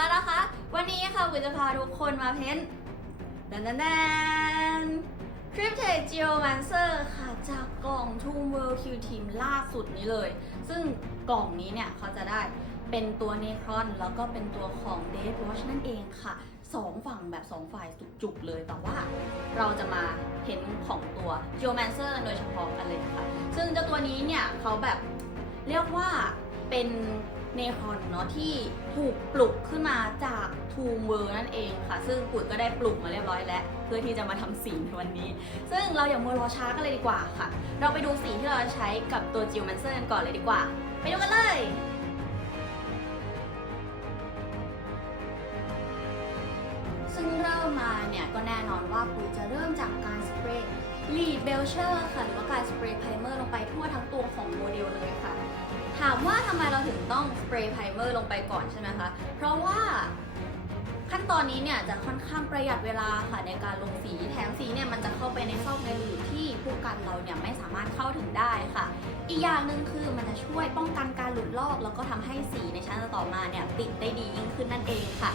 แล้วนะคะ วันนี้ค่ะปุ๋ยจะพาทุกคนมาเพ้นดันดันดันคริปเทจิโอแมนเซอร์ค่ะ จากกล่อง Tomb World Q Team ล่าสุดนี้เลย ซึ่งกล่องนี้เนี่ยเขาจะได้เป็นตัวเนครอน แล้วก็เป็นตัวของ Dead Watch นั่นเองค่ะสองฝั่งแบบสองฝ่ายจุกๆเลย แต่ว่าเราจะมาเห็นของตัว Geomancer โดยเฉพาะกันเลยค่ะ ซึ่งเจ้าตัวนี้เนี่ยเขาแบบเรียกว่าเป็น เนครอนเนาะที่ถูกปลุกขึ้นมาจากทูมเวอร์นั่นเองค่ะ ซึ่งปุ๋ยก็ได้ปลุกมาเรียบร้อยแล้ว เพื่อที่จะมาทำสีในวันนี้ ซึ่งเราอย่ามัวรอช้ากันเลยดีกว่าค่ะ เราไปดูสีที่เราจะใช้กับตัวจิวแมนเซอร์กันก่อนเลยดีกว่า ไปดูกันเลยซึ่งเริ่มมาเนี่ยก็แน่นอนว่าปุ๋ยจะเริ่มจากการสเปรย์ลีดเบลเชอร์ค่ะหรือว่าการสเปรย์ไพรเมอร์ลงไปทั่วทั้งตัวของโมเดลเลยค่ะ ถามว่าทำไมเราถึงต้องสเปรย์ไพรเมอร์ลงไปก่อนใช่ไหมคะ เพราะว่าขั้นตอนนี้เนี่ยจะค่อนข้างประหยัดเวลาค่ะในการลงสี แถมสีเนี่ยมันจะเข้าไปในซอกในหลืบที่ผู้กันเราเนี่ยไม่สามารถเข้าถึงได้ค่ะ อีกอย่างหนึ่งคือมันจะช่วยป้องกันการหลุดลอก แล้วก็ทำให้สีในชั้นต่อมาเนี่ยติดได้ดียิ่งขึ้นนั่นเองค่ะ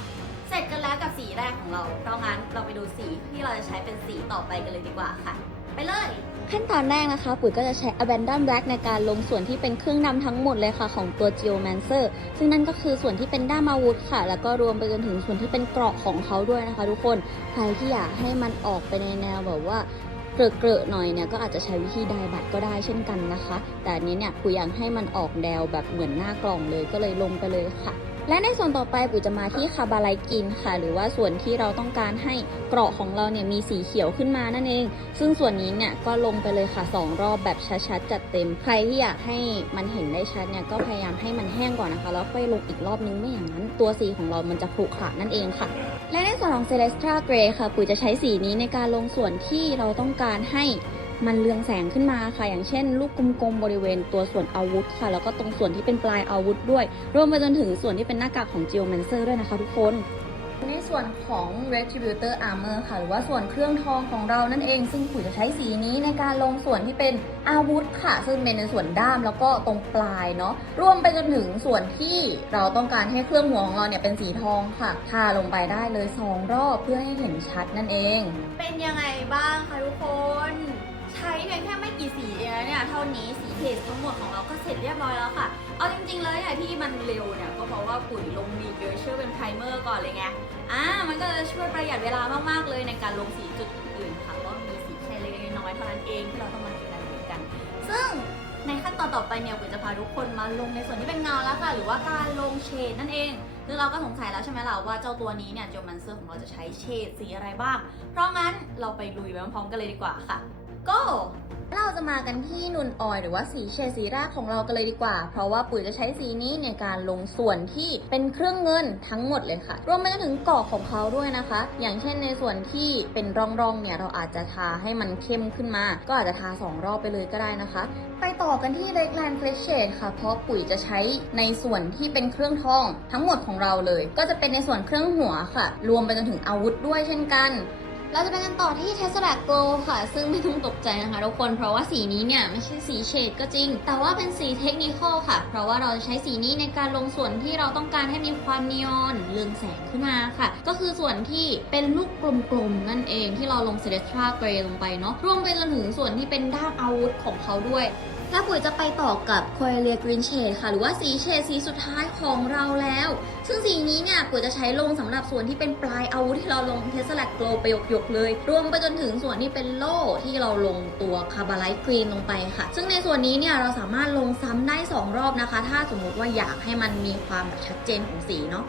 เสร็จกันแล้วกับสีแรกของเรา เพราะงั้นเราไปดูสีที่เราจะใช้เป็นสีต่อไปกันเลยดีกว่าค่ะ ไปเลย ขั้นตอนแรกนะคะ ปุ๋ยก็จะใช้ Abandon Black ในการลงส่วนที่เป็นเครื่องดำทั้งหมดเลยค่ะของตัว Geomancer ซึ่งนั่นก็คือส่วนที่เป็นด้ามอาวุธค่ะ แล้วก็รวมไปจนถึงส่วนที่เป็นเกราะของเขาด้วยนะคะ ทุกคน ใครที่อยากให้มันออกไปในแนวแบบว่าเกลอะๆหน่อยเนี่ยก็อาจจะใช้วิธีไดบัตก็ได้เช่นกันนะคะ แต่อันนี้เนี่ยปุ๋ยอยากให้มันออกแนวแบบเหมือนหน้ากล่องเลยก็เลยลงไปเลยค่ะ และในส่วนต่อไปปุ๋ยจะมาที่คาบาไลกินค่ะ หรือว่าส่วนที่เราต้องการให้เกราะของเราเนี่ยมีสีเขียวขึ้นมานั่นเอง ซึ่งส่วนนี้เนี่ยก็ลงไปเลยค่ะ 2 รอบแบบชัดๆจัดเต็ม ใครที่อยากให้มันเห็นได้ชัดเนี่ยก็พยายามให้มันแห้งก่อนนะคะ แล้วค่อยลงอีกรอบนึงไม่อย่างนั้น ตัวสีของเรามันจะขรุขระนั่นเองค่ะ และในส่วนของ Celestra Grey ค่ะปุ๋ยจะใช้สีนี้ในการลงส่วนที่เราต้องการให้ มันเรืองแสงขึ้นมาค่ะ อย่างเช่น ลูกกลมๆบริเวณตัวส่วนอาวุธค่ะ แล้วก็ตรงส่วนที่เป็นปลายอาวุธด้วย รวมไปจนถึงส่วนที่เป็นหน้ากากของ Geomancer ด้วยนะคะทุกคนในส่วนของ Retributor Armor ค่ะ หรือว่าส่วนเครื่องทองของเรานั่นเอง ซึ่งปุ๋ยจะใช้สีนี้ในการลงส่วนที่เป็นอาวุธค่ะ ซึ่งเป็นในส่วนด้ามแล้วก็ตรงปลายเนาะ รวมไปจนถึงส่วนที่เราต้องการให้เครื่องหัวของเราเนี่ยเป็นสีทองค่ะ ทาลงไปได้เลย 2 รอบเพื่อให้เห็นชัดนั่นเอง เป็นยังไงบ้างคะทุกคน ช้เพียงแค่ไม่กี่สีเองนะเนี่ยเท่านี้สีเพจทั้งหมดของเราก็เสร็จเรียบร้อยแล้วค่ะ เอาจริงๆเลยเนี่ยที่มันเร็วเนี่ยก็เพราะว่าปุ๋ยลงดีเบลเชอร์เป็นไพรเมอร์ก่อนเลยไงอ่ามันก็จะช่วยประหยัดเวลามากๆเลยในการลงสีจุดอื่นๆค่ะเพราะว่ามีสีแค่เล็กๆน้อยๆเท่านั้นเองที่เราต้องมาคิดรายลกัน ซึ่งในขั้นตอนต่อไปเนี่ยปุ๋ยจะพาทุกคนมาลงในส่วนที่เป็นเงาแล้วค่ะ หรือว่าการลงเฉดนั่นเองซึ่งเราก็สงสัยแล้วใช่ไหมล่ะว่าเจ้าตัวนี้เนี่ยจลมันเซอร์ของเราจะใช้เฉดสีอะไรบ้าง เพราะงั้นเราไปลุยไปพร้อมๆกันเลยดีกว่าค่ะ go เราจะมากันที่นุนออยหรือว่าสีเฉดสีแรกของเรากันเลยดีกว่า เพราะว่าปุ๋ยจะใช้สีนี้ในการลงส่วนที่เป็นเครื่องเงินทั้งหมดเลยค่ะ รวมไปจนถึงกรอบของเขาด้วยนะคะ อย่างเช่นในส่วนที่เป็นร่องๆเนี่ยเราอาจจะทาให้มันเข้มขึ้นมา ก็อาจจะทาสองรอบไปเลยก็ได้นะคะ ไปต่อกันที่ Red Land Flesh Shade ค่ะ เพราะปุ๋ยจะใช้ในส่วนที่เป็นเครื่องทองทั้งหมดของเราเลย ก็จะเป็นในส่วนเครื่องหัวค่ะ รวมไปจนถึงอาวุธด้วยเช่นกัน เราจะไปกันต่อที่ Tesseract Glow ค่ะ ซึ่งไม่ต้องตกใจนะคะทุกคน เพราะว่าสีนี้เนี่ยไม่ใช่สีเฉดก็จริง แต่ว่าเป็นสีเทคนิคอลค่ะ เพราะว่าเราจะใช้สีนี้ในการลงส่วนที่เราต้องการให้มีความนีออนเรืองแสงขึ้นมาค่ะ ก็คือส่วนที่เป็นลูกกลมๆนั่นเองที่เราลง Celestra Grey ลงไปเนาะรวมไปจนถึงส่วนที่เป็นด้ามอาวุธของเขาด้วยแล้วปุ๋ยจะไปต่อกับ c o e l i a Green Shade ค่ะ หรือว่าสีเฉดสีสุดท้ายของเราแล้ว ซึ่งสีนี้เนี่ยปุ๋ยจะใช้ลงสำหรับส่วนที่เป็นปลายอาวุธที่เราลงเทสลาโกลไปหยกๆเลย รวมไปจนถึงส่วนที่เป็นโล่ที่เราลงตัวคาร์บาไลท์กรีนลงไปค่ะ ซึ่งในส่วนนี้เนี่ยเราสามารถลงซ้ำได้ 2 รอบนะคะ ถ้าสมมุติว่าอยากให้มันมีความแบบชัดเจนของสีเนาะ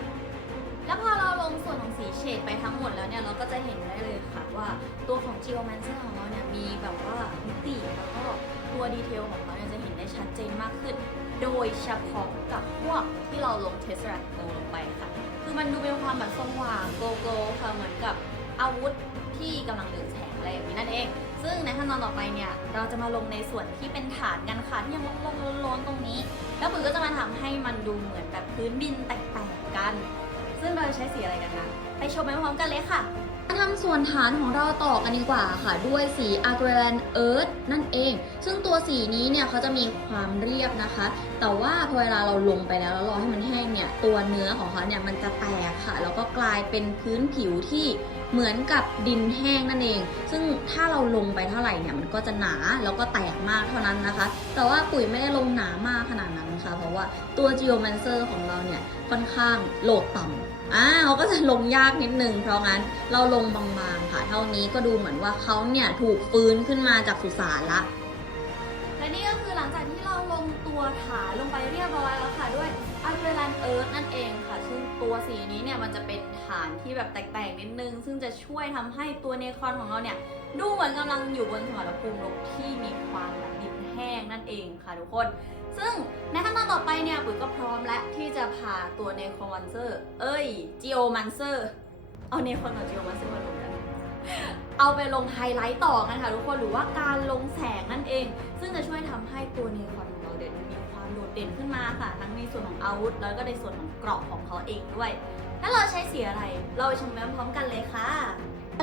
แล้วพอเราลงส่วนของสีเฉดไปทั้งหมดแล้วเนี่ยเราก็จะเห็นได้เลยค่ะว่าตัวของ g e o m a n c e r ของเราเนี่ยมีแบบว่ามิติแล้วก็ตัวดีเทลของเขาเนี่ยจะเห็นได้ชัดเจนมากขึ้น โดยเฉพาะกับพวกที่เราลง Tesseract Glow ลงไปค่ะ คือมันดูเป็นความแบบสว่างโกโก้ค่ะเหมือนกับ อาวุธที่กำลังเรือแสงอะไรอย่างนี้นั่นเอง ซึ่งในขั้นตอนต่อไปเนี่ยเราจะมาลงในส่วนที่เป็นฐานกันค่ะที่ยังโล่งๆล้นๆตรงนี้ แล้วปุ๋ยก็จะมาทำให้มันดูเหมือนแบบพื้นดินแตกๆกัน ซึ่งเราจะใช้สีอะไรกันนะไปชมไปพร้อมกันเลยค่ะมาทำส่วนฐานของเราต่อกันดีกว่าค่ะ ด้วยสี a g r a n Earth นั่นเอง ซึ่งตัวสีนี้เนี่ยเขาจะมีความเรียบนะคะ แต่ว่าพอเวลาเราลงไปแล้วแล้วรอให้มันแห้งเนี่ย ตัวเนื้อของเขาเนี่ยมันจะแตกค่ะ แล้วก็กลายเป็นพื้นผิวที่ เหมือนกับดินแห้งนั่นเอง ซึ่งถ้าเราลงไปเท่าไหร่เนี่ยมันก็จะหนาแล้วก็แตกมากเท่านั้นนะคะ แต่ว่าปุ๋ยไม่ได้ลงหนามากขนาดนั้นนะคะ เพราะว่าตัว Geomancer ของเราเนี่ยค่อนข้างโหลดต่ำอ่าเขาก็จะลงยากนิดนึง เพราะงั้นเราลงบางๆค่ะ เท่านี้ก็ดูเหมือนว่าเขาเนี่ยถูกฟื้นขึ้นมาจากสุสานละ และนี่ก็คือหลังจากที่เราลงตัวฐานลงไปเรียบร้อยแล้วค่ะ ด้วยอัลเทอร์แลนเอิร์ธนั่นเองค่ะซึ่งตัวสีนี้เนี่ยมันจะเป็นฐานที่แบบแตกๆนิดนึง ซึ่งจะช่วยทำให้ตัวเนครของเราเนี่ยดูเหมือนกำลังอยู่บนสมรภูมิโลกที่มีความแบบดินแห้งนั่นเองค่ะทุกคน ซึ่งในขั้นตอนต่อไปเนี่ยปุ๋ยก็พร้อมและที่จะพาตัวเนครมันเซอร์ เอ้ยจิโอมันเซอร์เอาเนครกับจิโอมันเซอร์มารวมกัน เอาไปลงไฮไลท์ต่อกันค่ะทุกคนหรือว่าการลงแสงนั่นเอง ซึ่งจะช่วยทำให้ตัวเนคอนของเราเด่นมีความโดดเด่นขึ้นมาค่ะ ทั้งในส่วนของอาวุธ แล้วก็ในส่วนของเกราะของเขาเองด้วย ถ้าเราใช้สีอะไร เราไปชมพร้อมกันเลยค่ะ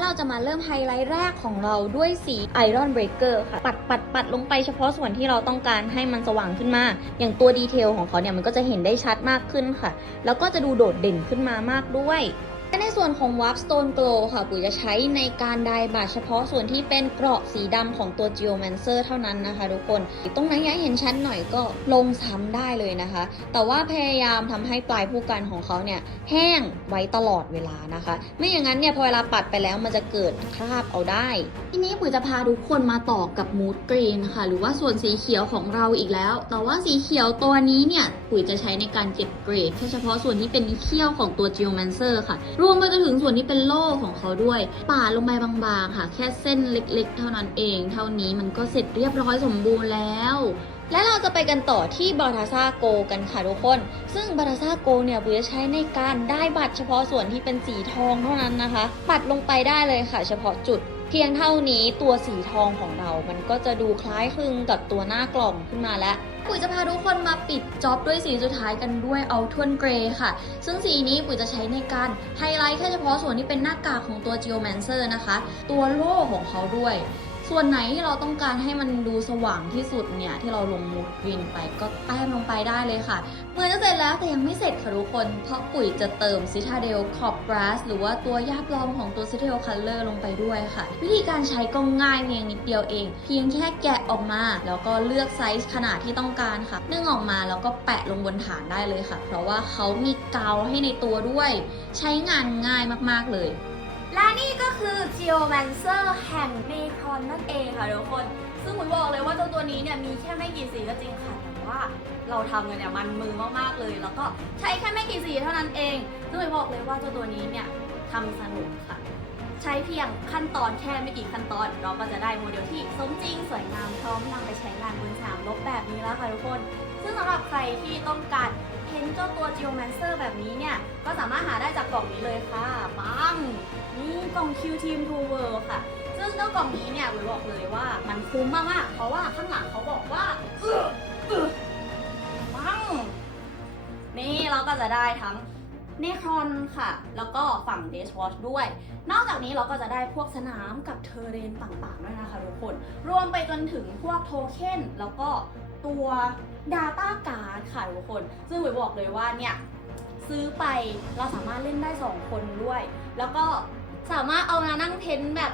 เราจะมาเริ่มไฮไลท์แรกของเราด้วยสี Iron Breaker ค่ะ ปัดปัดปัดลงไปเฉพาะส่วนที่เราต้องการให้มันสว่างขึ้นมา อย่างตัวดีเทลของเขาเนี่ยมันก็จะเห็นได้ชัดมากขึ้นค่ะ แล้วก็จะดูโดดเด่นขึ้นมามากด้วย และในส่วนของ Warp Stone Glow ค่ะปุ๋ยจะใช้ในการไดายบาดเฉพาะส่วนที่เป็นเกราะสีดำของตัว Geomancer เท่านั้นนะคะทุกคน ตรงไหนอยากเห็นชัดหน่อยก็ลงซ้ำได้เลยนะคะ แต่ว่าพยายามทำให้ปลายผู้กันของเขาเนี่ยแห้งไว้ตลอดเวลานะคะ ไม่อย่างนั้นเนี่ยพอเวลาปัดไปแล้วมันจะเกิดคราบเอาได้ ทีนี้ปุ๋ยจะพาทุกคนมาต่อกับมูดกรีนค่ะ หรือว่าส่วนสีเขียวของเราอีกแล้ว แต่ว่าสีเขียวตัวนี้เนี่ยปุ๋ยจะใช้ในการเก็บเกรดแค่เฉพาะส่วนที่เป็นเขี้ยวของตัว Geomancer ค่ะรวมไปจนถึงส่วนที่เป็นโล่ของเขาด้วยปาดลงไปบางๆค่ะ แค่เส้นเล็กๆ เท่านั้นเอง เท่านี้มันก็เสร็จเรียบร้อยสมบูรณ์แล้วและเราจะไปกันต่อที่บาทาซาโกกันค่ะทุกคน ซึ่งบาทาซาโกเนี่ยบุจะใช้ในการได้บัตรเฉพาะส่วนที่เป็นสีทองเท่านั้นนะคะ ปัดลงไปได้เลยค่ะ เฉพาะจุด พียงเท่านี้ตัวสีทองของเรา มันก็จะดูคล้ายคลึงกับตัวหน้ากล่องขึ้นมาแล้วปุ๋ยจะพาทุกคนมาปิดจ็อบด้วยสีสุดท้ายกันด้วยเอาทวนเกรย์ค่ะ ซึ่งสีนี้ปุ๋ยจะใช้ในการไฮไลท์แค่เฉพาะส่วนที่เป็นหน้ากากของตัว Geomancer นะคะ ตัวโล่ของเขาด้วย ส่วนไหนที่เราต้องการให้มันดูสว่างที่สุดเนี่ยที่เราลงมูดกรีนไปก็แต้มลงไปได้เลยค่ะเหมือนจะเสร็จแล้วแต่ยังไม่เสร็จค่ะทุกคน เพราะปุ๋ยจะเติมซิทาเดลขอบบรัสหรือว่าตัวยาปลอมของตัวซิทาเดลคัลเลอร์ลงไปด้วยค่ะ วิธีการใช้ก็ง่ายเพียงนิดเดียวเอง เพียงแค่แกะออกมา แล้วก็เลือกไซส์ขนาดที่ต้องการค่ะนึ่งออกมาแล้วก็แปะลงบนฐานได้เลยค่ะ เพราะว่าเขามีกาวให้ในตัวด้วย ใช้งานง่ายมากๆเลย และนี่ก็คือ Geomancer แห่งเนครอนนั่นเองค่ะทุกคน ซึ่งผมบอกเลยว่าเจ้าตัวนี้เนี่ยมีแค่ไม่กี่สีก็จริงค่ะแต่ว่าเราทำกันเนี่ยมันมือมากๆเลย แล้วก็ใช้แค่ไม่กี่สีเท่านั้นเอง ซึ่งผมบอกเลยว่าเจ้าตัวนี้เนี่ยทำสนุกค่ะ ใช้เพียงขั้นตอนแค่ไม่กี่ขั้นตอน เราก็จะได้โมเดลที่สมจริงสวยงามพร้อมนำไปใช้งานบนสนามรบแบบนี้แล้วค่ะทุกคน ซึ่งสำหรับใครที่ต้องการ เพ้นเจ้าตัว Geomancer แบบนี้เนี่ย ก็สามารถหาได้จากกล่องนี้เลยค่ะปังนี่กล่อง Q Team 2 World ค่ะ ซึ่งเจ้ากล่องนี้เนี่ยวิวบอกเลยว่ามันคุ้มมากๆ เพราะว่าข้างหลังเขาบอกว่าเออเออปังนี่เราก็จะได้ทั้งเนครอนค่ะ แล้วก็ฝั่งเดชวอชด้วย นอกจากนี้เราก็จะได้พวกสนามกับเทอร์เรนต่างๆด้วยนะคะทุกคน รวมไปจนถึงพวกโทเค็นแล้วก็ ตัว Data Card ค่ะทุกคน ซึ่งวิวบอกเลยว่าเนี่ย ซื้อไปเราสามารถเล่นได้ 2 คนด้วย แล้วก็สามารถเอามานั่งเพ้นท์แบบ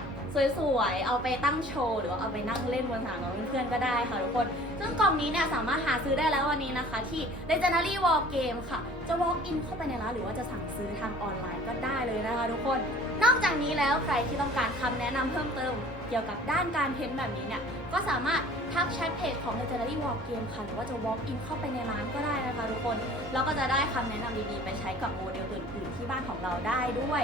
สวยๆ เอาไปตั้งโชว์ หรือว่าเอาไปนั่งเล่นบนสนามกับเพื่อนๆก็ได้ค่ะทุกคน ซึ่งกล่องนี้เนี่ยสามารถหาซื้อได้แล้ววันนี้นะคะ ที่ Legendary War Game ค่ะ จะ walk in เข้าไปในร้านหรือว่าจะสั่งซื้อทางออนไลน์ก็ได้เลยนะคะทุกคน นอกจากนี้แล้วใครที่ต้องการคำแนะนำเพิ่มเติม เกี่ยวกับด้านการเพ้นแบบนี้เนี่ยก็สามารถทักแชทเพจของ Legendary War Game ค่ะ หรือว่าจะ walk in เข้าไปในร้านก็ได้นะคะทุกคน แล้วก็จะได้คำแนะนำดีๆ ไปใช้กับโมเดลอื่นๆที่บ้านของเราได้ด้วย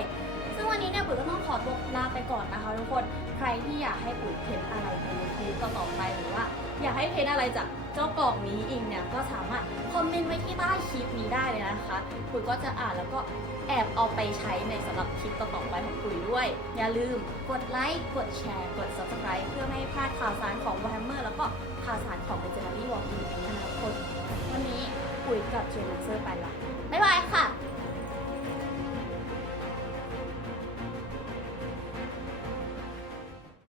ซึ่งวันนี้เนี่ยปุ๋ยก็ต้องขอตัวลาไปก่อนนะคะทุกคน ใครที่อยากให้ปุ๋ยเพ้นอะไรในคลิปต่อไปหรือว่า อยากให้เพ้นอะไรจากเจ้ากล่องนี้อีกเนี่ยก็สามารถคอมเมนต์ไว้ที่ใต้คลิปนี้ได้เลยนะคะปุ๋ยก็จะอ่านแล้วก็แอบเอาไปใช้ในสำหรับคลิปต่อๆไปุ๋ยด้วย อย่าลืมกดไลค์ กดแชร์ กด subscribe เพื่อไม่ให้พลาดข่าวสารของ Warhammer แล้วก็ข่าวสารของ Legendary War Game กันนาคตวันนี้ปุ๋ยกับเจนเซอร์ไปละบ๊ายบายค่ะ